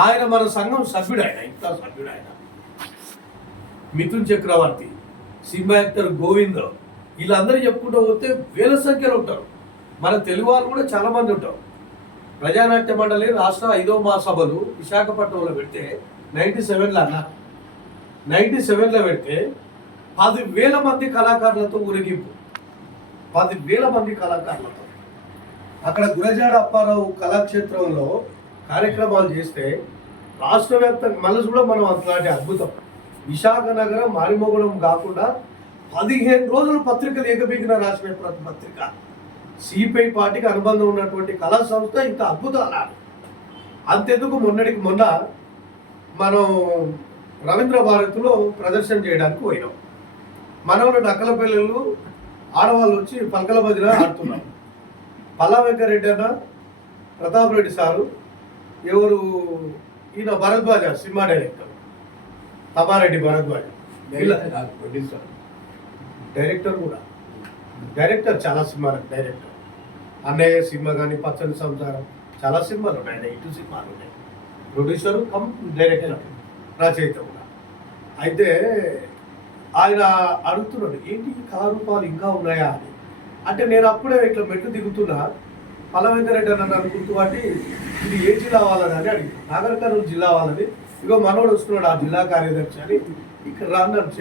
ఆయన మన సంఘం సభ్యుడు, ఆయన ఇంత సభ్యుడు. ఆయన మిథున్ చక్రవర్తి, సినిమా యాక్టర్ గోవింద్, వీళ్ళందరూ చెప్పుకుంటూ పోతే వేల సంఖ్యలో ఉంటారు. మన తెలుగు వాళ్ళు కూడా చాలా మంది ఉంటారు. ప్రజానాట్య మండలి రాష్ట్ర 5వ మహాసభలు విశాఖపట్నంలో పెడితే 97లో అన్నారు. 97లో పెడితే 10,000 మంది కళాకారులతో ఊరేగింపు. 10,000 మంది కళాకారులతో అక్కడ గురజాడ అప్పారావు కళాక్షేత్రంలో కార్యక్రమాలు చేస్తే రాష్ట్ర వ్యాప్తంగా మళ్ళీ కూడా మనం అట్లాంటి అద్భుతం. విశాఖ నగరం మారిమోగడం కాకుండా 15 రోజులు పత్రికలు ఏకబీగిన రాష్ట్ర పత్రిక. సిపిఐ పార్టీకి అనుబంధం ఉన్నటువంటి కళా సంస్థ ఇంత అద్భుతాలు. అంతెందుకు మొన్నటికి మొన్న మనం రవీంద్ర భారతిలో ప్రదర్శన చేయడానికి పోయినాం. మనవలు డక్కల పిల్లలు ఆడవాళ్ళు వచ్చి పలకల మధ్యన ఆడుతున్నారు. పల్లా వెంకరెడ్డి అన్న, ప్రతాప్ రెడ్డి సారు, ఎవరు ఈయన Bharadwaj cinema director, Tammareddy Bharadwaj director కూడా, డైరెక్టర్ చాలా సినిమాలకు డైరెక్టర్. అన్నయ్య సినిమా కానీ, పచ్చని సంసారం, చాలా సినిమాలు ఉన్నాయి. ఆయన 2 సినిమాలు ఉన్నాయి. ప్రొడ్యూసర్ కమ్ డైరెక్టర్, రచయిత కూడా. అయితే ఆయన అడుగుతున్నాడు, ఏంటి కళారూపాలు ఇంకా ఉన్నాయా అని. అంటే నేను అప్పుడే ఇట్లా మెట్లు దిగుతున్నా, పల్లా వెంకరెడ్డి అన్న నన్ను గుర్తుపట్టి ఇది ఏ జిల్లా వాళ్ళని అని అడిగి, నాగర్ కర్నూలు జిల్లా వాళ్ళని. ఇగో మనోడు వస్తున్నాడు ఆ జిల్లా కార్యదర్శి అని. ఇక్కడ రాను నన్ను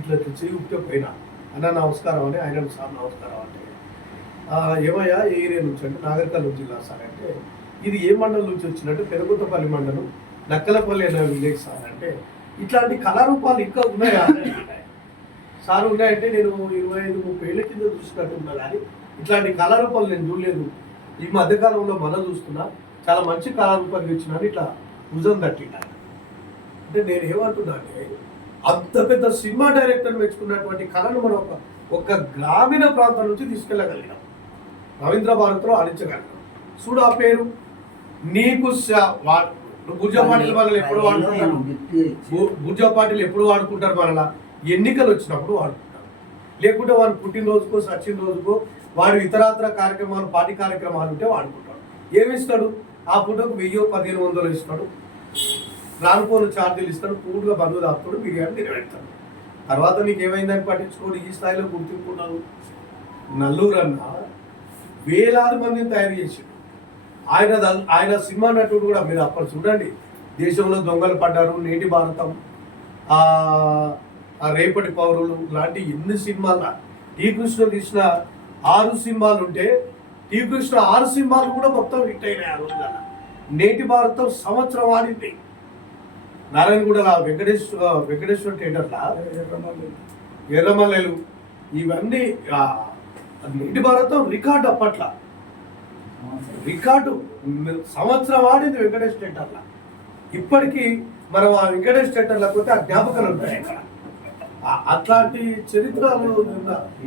ఇట్లా చెయ్యి ఉప్పితే పోయినా, అన్న నమస్కారం అని. ఆయన సార్ నమస్కారం అంటే, ఏమయ్యా ఏ ఏరియా నుంచి అంటే నాగర్ కర్నూలు జిల్లా సార్ అంటే, ఇది ఏ మండలం నుంచి వచ్చినట్టు పెరుగుతపల్లి మండలం నక్కలపల్లి అనే విలేజ్ సార్ అంటే, ఇట్లాంటి కళారూపాలు ఇంకా ఉన్నాయా సార్? ఉన్నాయంటే నేను 25-30 ఏళ్ళ కింద చూసినట్టు ఉన్నా, కానీ ఇట్లాంటి కళారూపాలు నేను చూడలేదు. ఈ మధ్యకాలంలో మనం చూస్తున్నా, చాలా మంచి కళారూపాలు ఇచ్చినాను. ఇట్లా భుజం తట్టినా అంటే నేను ఏమంటున్నా అంటే, అంత పెద్ద సినిమా డైరెక్టర్ మెచ్చుకున్నటువంటి కళను మనం ఒక గ్రామీణ ప్రాంతం నుంచి తీసుకెళ్ళగలిగినాం, రవీంద్ర భారతిలో ఆడించగలిగినాం. చూడు ఆ పేరు నీకు బుర్జా పాటిల్ మనల్ని ఎప్పుడు వాడుకుంటారు, బుర్జా పాటిల్ ఎప్పుడు వాడుకుంటారు, మనలా ఎన్నికలు వచ్చినప్పుడు వాడుకుంటారు. లేకుంటే వాడు పుట్టినరోజుకో సచిన రోజుకో వాడు ఇతరాతర కార్యక్రమాలు, పార్టీ కార్యక్రమాలు ఉంటే వాడుకుంటాడు. ఏమిస్తాడు? ఆ పూటకు 1000-1500 ఇస్తాడు, రానుకోని ఛార్జీలు ఇస్తాడు, పూర్తిగా బంధువు దాపుతాడు, బిర్యానీ తినబెడతాడు. తర్వాత నీకు ఏమైందని పట్టించుకోడు. ఈ స్థాయిలో గుర్తింపున్నావు. నల్లూరు అన్న వేలాది మందిని తయారు చేసాడు. ఆయన సినిమా నటుడు కూడా. మీరు అప్పుడు చూడండి, దేశంలో దొంగలు పడ్డారు, నేటి భారతం, రేపటి పౌరులు లాంటి ఎన్ని సినిమాలు. టీ కృష్ణ తీసిన 6 సినిమాలు ఉంటే టీ కృష్ణ 6 సినిమాలు కూడా మొత్తం హిట్ అయినాయి ఆ రోజున. నేటి భారతం సంవత్సరం ఆడింది. నారాయణగూడలో వెంకటేశ్వర థియేటర్లా, ఎర్రమల్లెలు, ఇవన్నీ నేటి భారతం రికార్డు. అప్పట్లో రికార్డు సంవత్సరం ఆడింది వెంకటేశ్వర థియేటర్లా. ఇప్పటికీ మనం ఆ వెంకటేశ్వర థియేటర్లకు పోతే ఆ జ్ఞాపకాలు ఉంటాయి. అక్కడ అట్లాంటి చరిత్రలు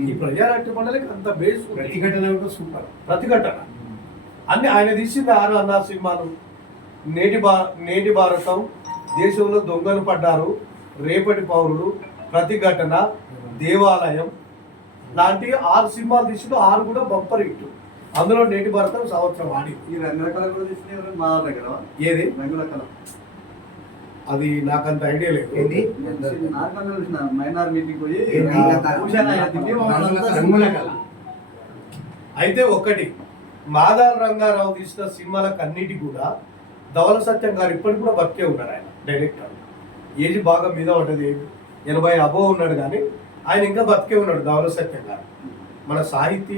ఈ ప్రజానాట్య మండలికి అంత బేస్. సూపర్ ప్రతిఘటన అన్ని ఆయన తీసింది 6 అన్న సినిమాలు. నేటి భారతం, దేశంలో దొంగలు పడ్డారు, రేపటి పౌరులు, ప్రతిఘటన, దేవాలయం లాంటి 6 సినిమాలు తీసిన 6 కూడా బంపర్ హిట్. అందులో నేటి భారతం సంవత్సరం ఆడి. ఏది అది నాకంత ఐడియా లేదు. అయితే ఒకటి, మాదాల రంగారావు తీసిన సినిమాలకు అన్నిటి కూడా ధవల సత్యం గారు ఇప్పటికి కూడా బతికే ఉన్నారు. ఆయన డైరెక్టర్, ఏజ్ బాగా మీద ఉంటుంది, 80 అబోవ్ ఉన్నాడు, కానీ ఆయన ఇంకా బతికే ఉన్నాడు ధవల సత్యం గారు. మన సాహితీ